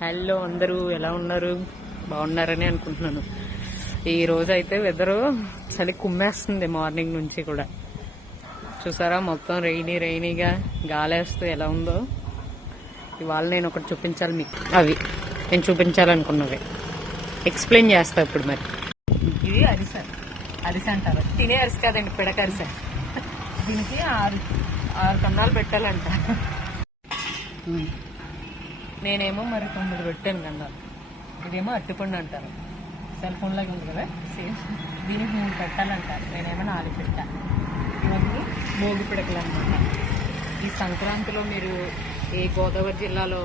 Hello అందరూ ఎలా ఉన్నారు? బాగున్నారని అనుకుంటున్నాను. ఈ రోజు అయితే వెదరు చలి కుమ్మేస్తుంది మార్నింగ్ నుంచి కూడా. చూసారా మొత్తం రైనీగా గాలేస్తూ ఎలా ఉందో. ఇవాళ నేను ఒకటి చూపించాలి మీకు. అవి నేను చూపించాలనుకున్నవి ఎక్స్ప్లెయిన్ చేస్తా ఇప్పుడు. మరి ఇది అరిసె అంటారు. తినే అరిసె కాదండి, పిడక అరిసె. దీనికి ఆరు కన్నాలు పెట్టాలంట. నేనేమో మరి 9 పెట్టాను కన్నాలు. ఇదేమో అట్టిపండు అంటారు. సెల్ ఫోన్ లాగా ఉంది కదా సేమ్. దీనికి 3 పెట్టాలంటారు. నేనేమో 4 పెట్టాను. ఇవన్నీ మోగి పిడకలు అనమాట. ఈ సంక్రాంతిలో మీరు ఏ గోదావరి జిల్లాలో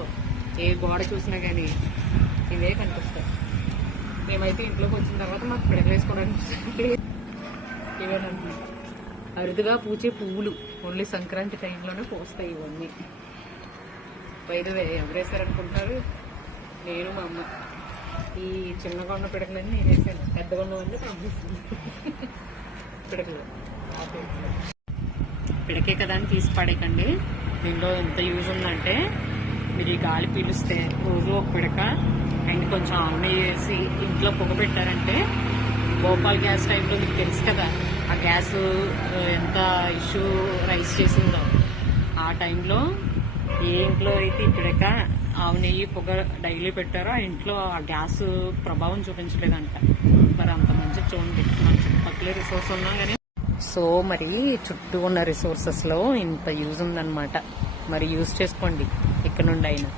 ఏ గోడ చూసినా కానీ ఇవే కనిపిస్తాయి. మేమైతే ఇంట్లోకి వచ్చిన తర్వాత మాకు పిడకలు వేసుకోవడానికి ఇవేనమాట. అరుదుగా పూచే పువ్వులు ఓన్లీ సంక్రాంతి టైంలోనే పూస్తాయి ఇవన్నీ. ఎవరేసారనుకుంటున్నారు? నేను మా అమ్మ. ఈ చిన్న కొండ పిడకలన్నీ నేను వేసాను, పెద్ద కొండవన్నీ పంపిస్తుంది. పిడకే కదా అని తీసి పడేయకండి. దీనిలో ఎంత యూజ్ ఉందంటే, మీరు ఈ గాలి పీలుస్తే రోజు ఒక పిడక అండ్ కొంచెం ఆవుని వేసి ఇంట్లో పొగ పెట్టారంటే, భోపాల్ గ్యాస్ టైంలో మీకు తెలుసు కదా ఆ గ్యాస్ ఎంత ఇష్యూ రైజ్ చేసిందో. ఆ టైంలో ఏ ఇంట్లో అయితే ఇప్పుడక ఆవు నెయ్యి పొగ డైలీ పెట్టారో ఆ ఇంట్లో ఆ గ్యాస్ ప్రభావం చూపించలేదంట. మరి అంత మంచి చూడండి, మన చుట్టుపక్కల రిసోర్స్ ఉన్నా కానీ. సో మరి చుట్టూ ఉన్న రిసోర్సెస్లో ఇంత యూజ్ ఉందన్నమాట. మరి యూజ్ చేసుకోండి ఇక్కడ నుండి అయినా.